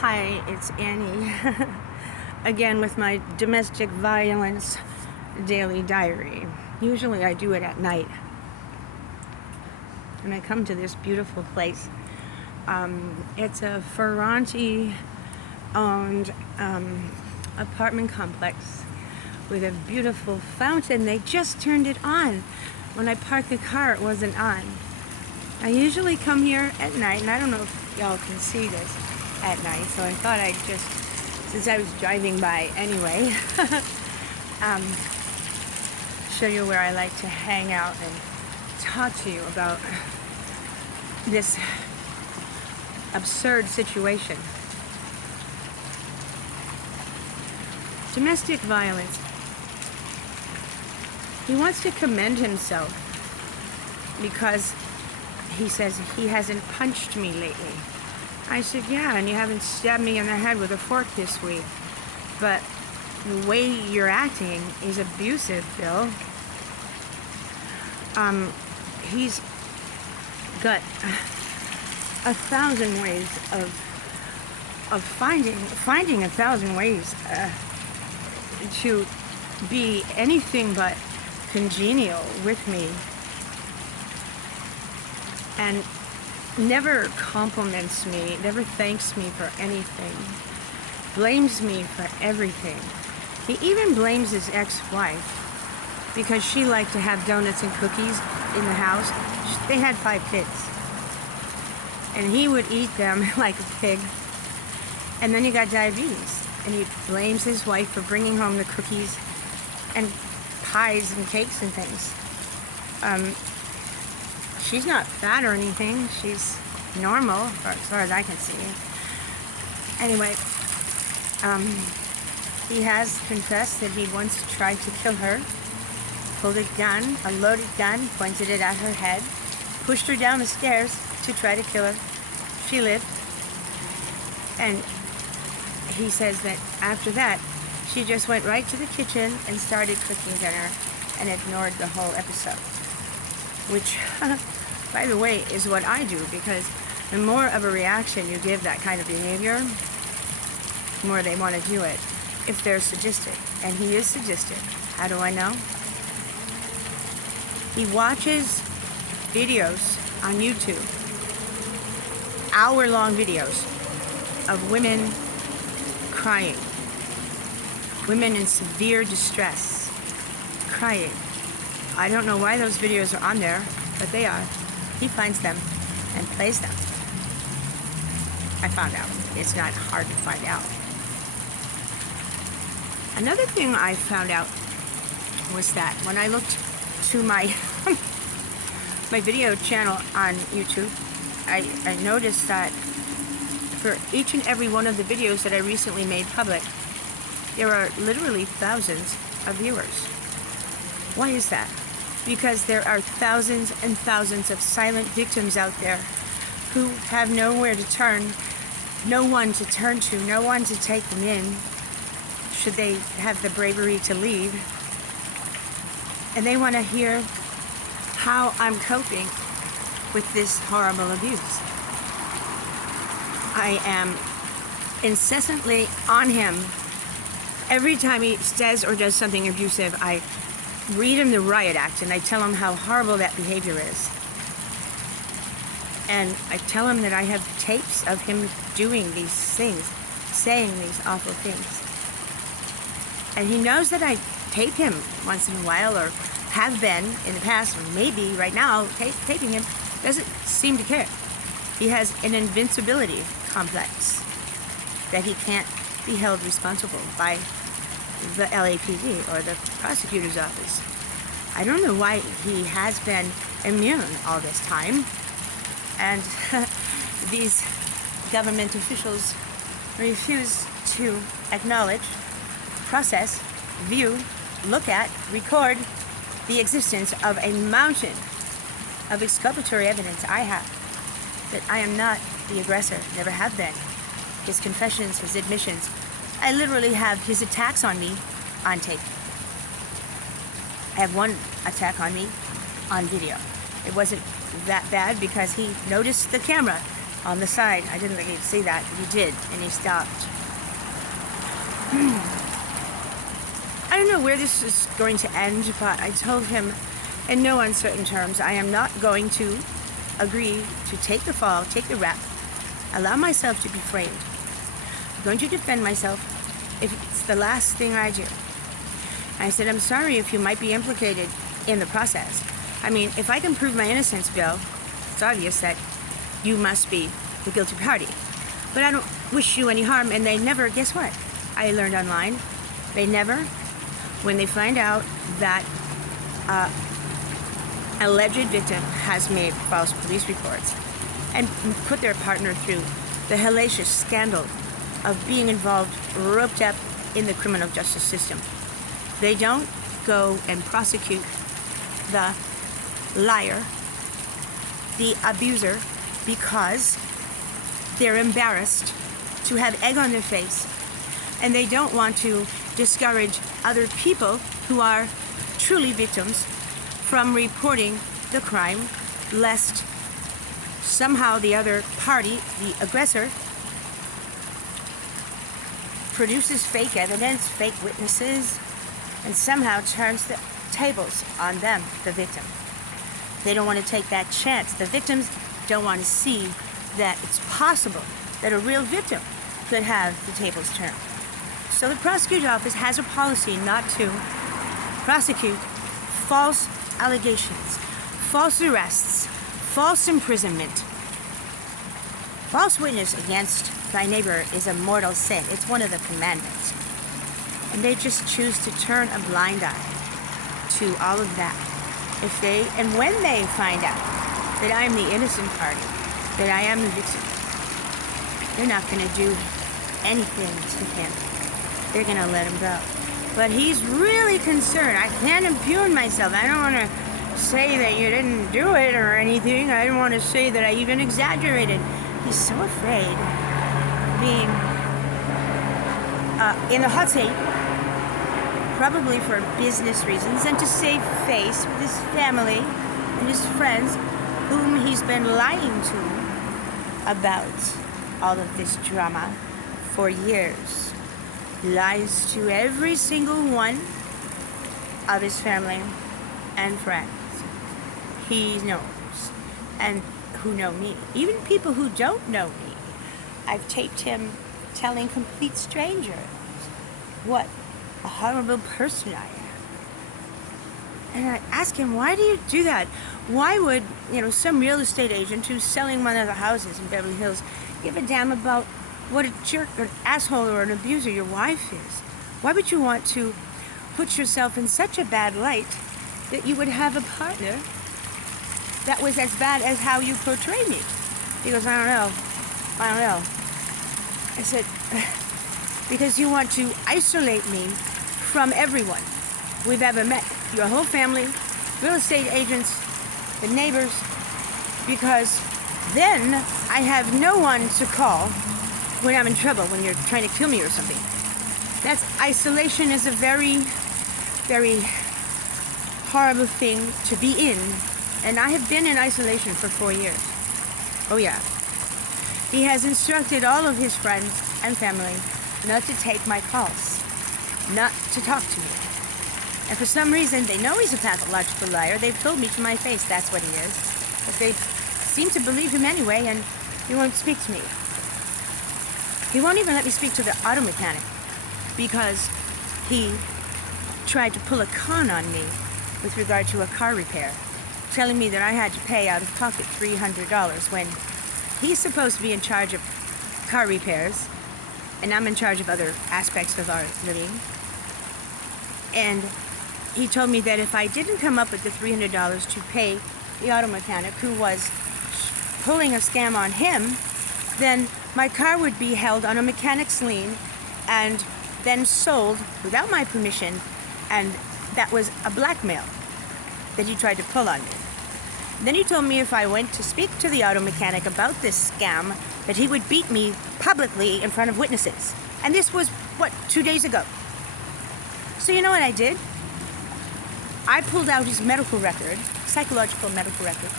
Hi, it's Annie again with my domestic violence daily diary. Usually I do it at night. And I come to this beautiful place. It's a Ferranti owned apartment complex with a beautiful fountain. They just turned it on. When I parked the car, it wasn't on. I usually come here at night, and I don't know if y'all can see this at night, so I thought I'd just, since I was driving by anyway, show you where I like to hang out and talk to you about this absurd situation. Domestic violence. He wants to commend himself because he says he hasn't punched me lately. I said, yeah, and you haven't stabbed me in the head with a fork this week. But the way you're acting is abusive, Bill. He's got 1,000 ways of finding 1,000 ways to be anything but congenial with me, and never compliments me, never thanks me for anything, blames me for everything. He even blames his ex-wife because she liked to have donuts and cookies in the house. They had 5 kids, and he would eat them like a pig, and then he got diabetes, and he blames his wife for bringing home the cookies and pies and cakes and things. She's not fat or anything. She's normal, as far as I can see. Anyway, he has confessed that he once tried to kill her, pulled a gun, a loaded gun, pointed it at her head, pushed her down the stairs to try to kill her. She lived. And he says that after that, she just went right to the kitchen and started cooking dinner and ignored the whole episode. Which, by the way, is what I do, because the more of a reaction you give that kind of behavior, the more they want to do it, if they're sadistic. And he is sadistic. How do I know? He watches videos on YouTube, hour-long videos of women crying, women in severe distress, crying. I don't know why those videos are on there, but they are. He finds them and plays them. I found out. It's not hard to find out. Another thing I found out was that when I looked to my my video channel on YouTube, I noticed that for each and every one of the videos that I recently made public, there are literally thousands of viewers. Why is that? Because there are thousands and thousands of silent victims out there who have nowhere to turn, no one to turn to, no one to take them in, should they have the bravery to leave. And they want to hear how I'm coping with this horrible abuse. I am incessantly on him. Every time he says or does something abusive, I read him the riot act and I tell him how horrible that behavior is. And I tell him that I have tapes of him doing these things, saying these awful things. And he knows that I tape him once in a while, or have been in the past, or maybe right now taping him. Doesn't seem to care. He has an invincibility complex that he can't be held responsible by the LAPD or the prosecutor's office. I don't know why he has been immune all this time, and these government officials refuse to acknowledge, process, view, look at, record the existence of a mountain of exculpatory evidence I have that I am not the aggressor, never have been. His confessions, his admissions. I literally have his attacks on me on tape. I have one attack on me on video. It wasn't that bad because he noticed the camera on the side. I didn't think he'd see that, but he did, and he stopped. I don't know where this is going to end, but I told him in no uncertain terms, I am not going to agree to take the fall, take the rap, allow myself to be framed. I'm going to defend myself if it's the last thing I do. I said, I'm sorry if you might be implicated in the process. I mean, if I can prove my innocence, Bill, it's obvious that you must be the guilty party. But I don't wish you any harm, and they never, guess what? I learned online, they never, when they find out that alleged victim has made false police reports and put their partner through the hellacious scandal of being involved, roped up in the criminal justice system, they don't go and prosecute the liar, the abuser, because they're embarrassed to have egg on their face, and they don't want to discourage other people who are truly victims from reporting the crime, lest somehow the other party, the aggressor, produces fake evidence, fake witnesses, and somehow turns the tables on them, the victim. They don't want to take that chance. The victims don't want to see that it's possible that a real victim could have the tables turned. So the prosecutor's office has a policy not to prosecute false allegations, false arrests, false imprisonment. False witness against thy neighbor is a mortal sin. It's one of the commandments. And they just choose to turn a blind eye to all of that. And when they find out that I'm the innocent party, that I am the victim, they're not going to do anything to him. They're going to let him go. But he's really concerned. I can't impugn myself. I don't want to say that you didn't do it or anything. I don't want to say that I even exaggerated. He's so afraid of being in the hot seat, probably for business reasons, and to save face with his family and his friends, whom he's been lying to about all of this drama for years. Lies to every single one of his family and friends he knows, and who know me. Even people who don't know me. I've taped him telling complete strangers what a horrible person I am. And I ask him, why do you do that? Why would, some real estate agent who's selling one of the houses in Beverly Hills give a damn about what a jerk or an asshole or an abuser your wife is? Why would you want to put yourself in such a bad light that you would have a partner that was as bad as how you portray me? He goes, I don't know. I said, because you want to isolate me from everyone we've ever met. Your whole family, real estate agents, the neighbors, because then I have no one to call when I'm in trouble, when you're trying to kill me or something. Isolation is a very, very horrible thing to be in. And I have been in isolation for 4 years. Oh yeah. He has instructed all of his friends and family not to take my calls, not to talk to me. And for some reason, they know he's a pathological liar. They've told me to my face that's what he is. But they seem to believe him anyway, and he won't speak to me. He won't even let me speak to the auto mechanic because he tried to pull a con on me with regard to a car repair, telling me that I had to pay out of pocket $300 when he's supposed to be in charge of car repairs, and I'm in charge of other aspects of our living. And he told me that if I didn't come up with the $300 to pay the auto mechanic who was pulling a scam on him, then my car would be held on a mechanic's lien and then sold without my permission, and that was a blackmail that he tried to pull on me. Then he told me if I went to speak to the auto mechanic about this scam, that he would beat me publicly in front of witnesses. And this was, 2 days ago. So you know what I did? I pulled out his medical record, psychological medical record,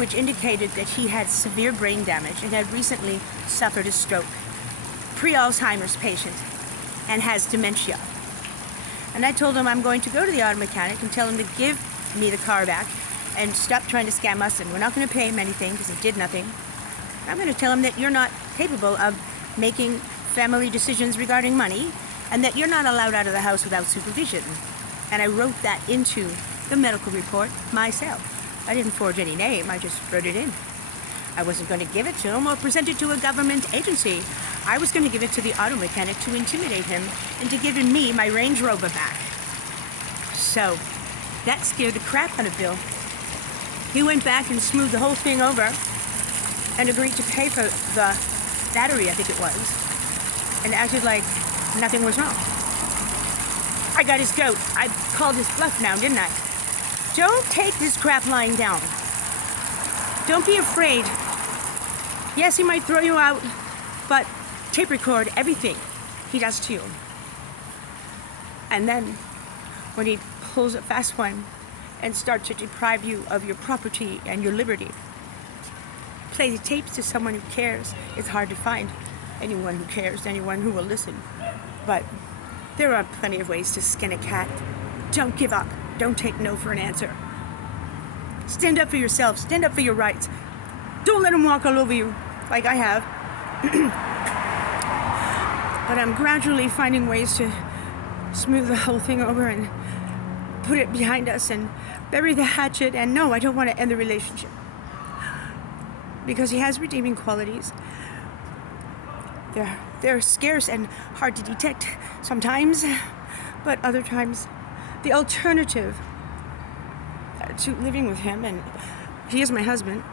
which indicated that he had severe brain damage and had recently suffered a stroke, pre-Alzheimer's patient, and has dementia. And I told him I'm going to go to the auto mechanic and tell him to give me the car back and stop trying to scam us, and we're not going to pay him anything because he did nothing. I'm going to tell him that you're not capable of making family decisions regarding money and that you're not allowed out of the house without supervision. And I wrote that into the medical report myself. I didn't forge any name, I just wrote it in. I wasn't going to give it to him or present it to a government agency. I was going to give it to the auto mechanic to intimidate him into giving me my Range Rover back. So that scared the crap out of Bill. He went back and smoothed the whole thing over and agreed to pay for the battery, I think it was, and acted like nothing was wrong. I got his goat. I called his bluff now, didn't I? Don't take this crap lying down. Don't be afraid. Yes, he might throw you out, but tape record everything he does to you. And then when he pulls a fast one and starts to deprive you of your property and your liberty, play the tapes to someone who cares. It's hard to find anyone who cares, anyone who will listen. But there are plenty of ways to skin a cat. Don't give up. Don't take no for an answer. Stand up for yourself. Stand up for your rights. Don't let them walk all over you like I have. But I'm gradually finding ways to smooth the whole thing over and put it behind us and bury the hatchet. And no, I don't want to end the relationship, because he has redeeming qualities. They're scarce and hard to detect sometimes, but other times the alternative to living with him, and he is my husband,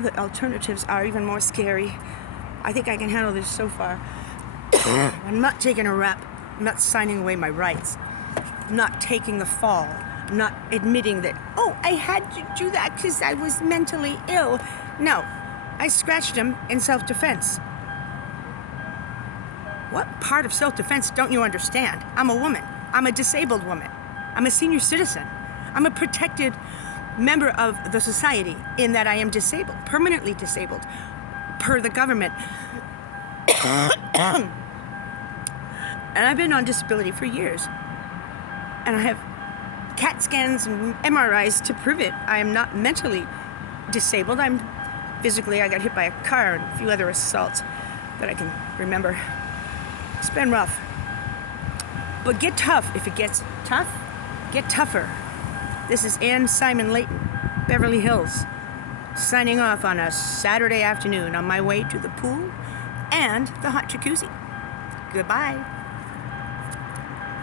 the alternatives are even more scary. I think I can handle this so far. I'm not taking a rap. I'm not signing away my rights. I'm not taking the fall. I'm not admitting that, oh, I had to do that because I was mentally ill. No, I scratched him in self-defense. What part of self-defense don't you understand? I'm a woman. I'm a disabled woman. I'm a senior citizen. I'm a protected member of the society in that I am disabled, permanently disabled, per the government. And I've been on disability for years. And I have CAT scans and MRIs to prove it. I am not mentally disabled. I got hit by a car and a few other assaults that I can remember. It's been rough. But get tough. If it gets tough, get tougher. This is Ann Simon Layton, Beverly Hills, signing off on a Saturday afternoon on my way to the pool and the hot jacuzzi. Goodbye.